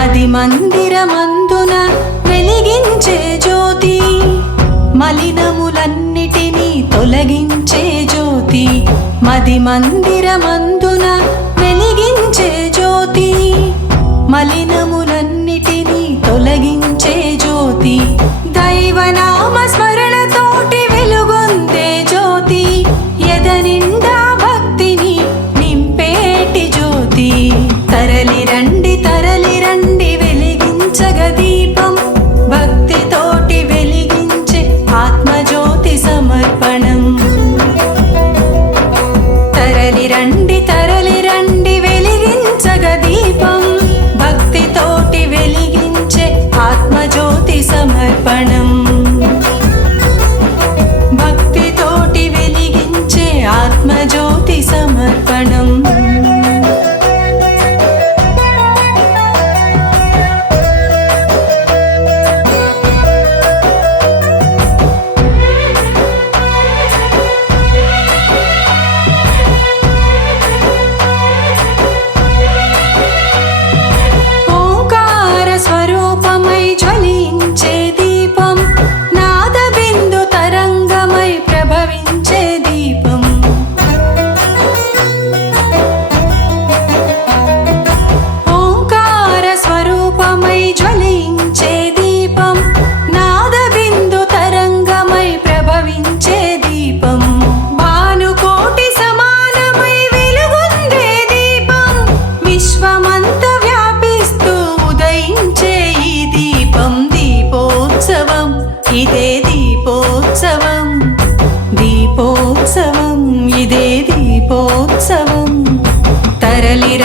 అది మందిరమందున వెలిగించే జ్యోతి మలినములన్నిటినీ తొలగించే జ్యోతి. మది మందిరమందున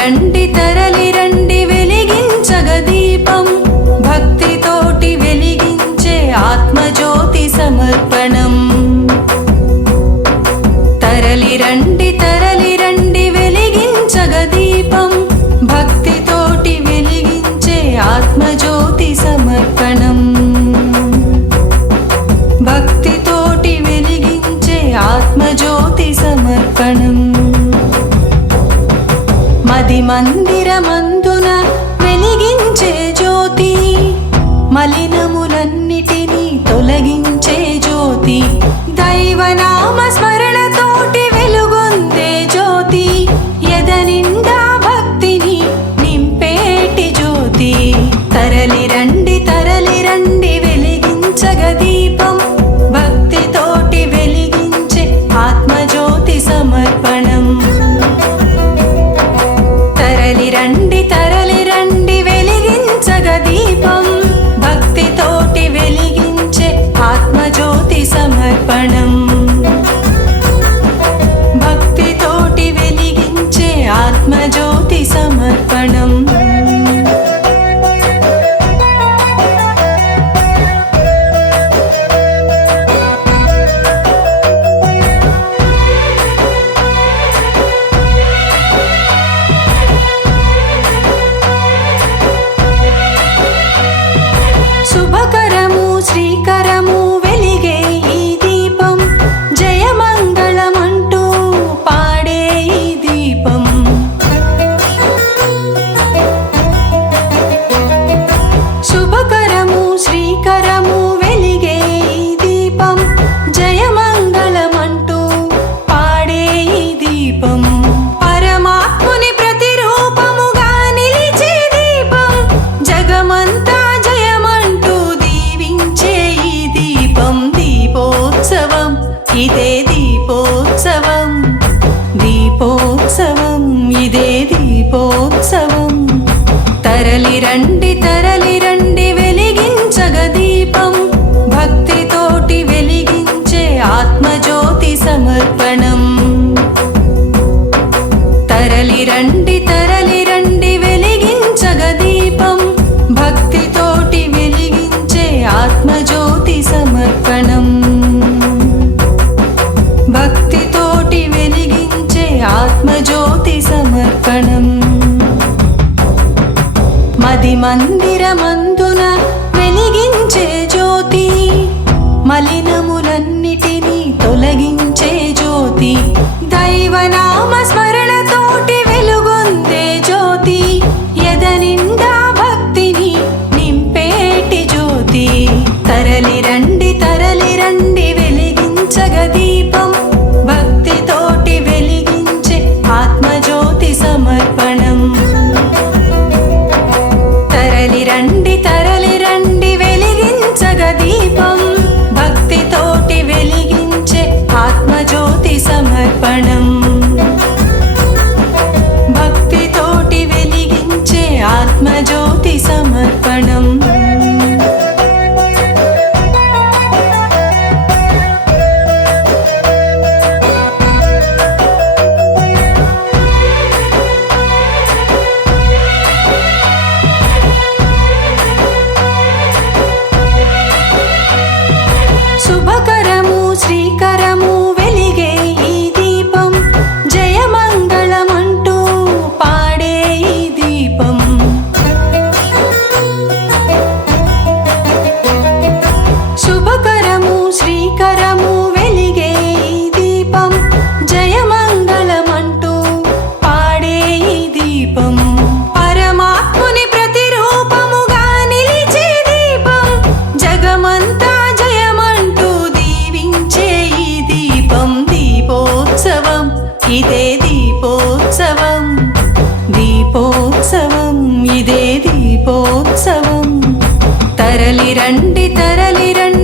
రండి ఆది మందిరమందున వెలిగించే జ్యోతి మలినములన్నిటినీ తొలగించే జ్యోతి. దైవనామ స్మరణ వాసవం తరలి రండి తరలి రండి వెలిగించగ దీపం. భక్తితోటి వెలిగించే ఆత్మజ్యోతి సమర్పణం. తరలి రండి తరలి రండి వెలిగించగ దీపం. భక్తితోటి వెలిగించే ఆత్మజ్యోతి సమర్పణం. மந்திர மந்திர దీపోత్సవం దీపోత్సవం ఇదే దీపోత్సవం. తరలి రండి తరలి రండి.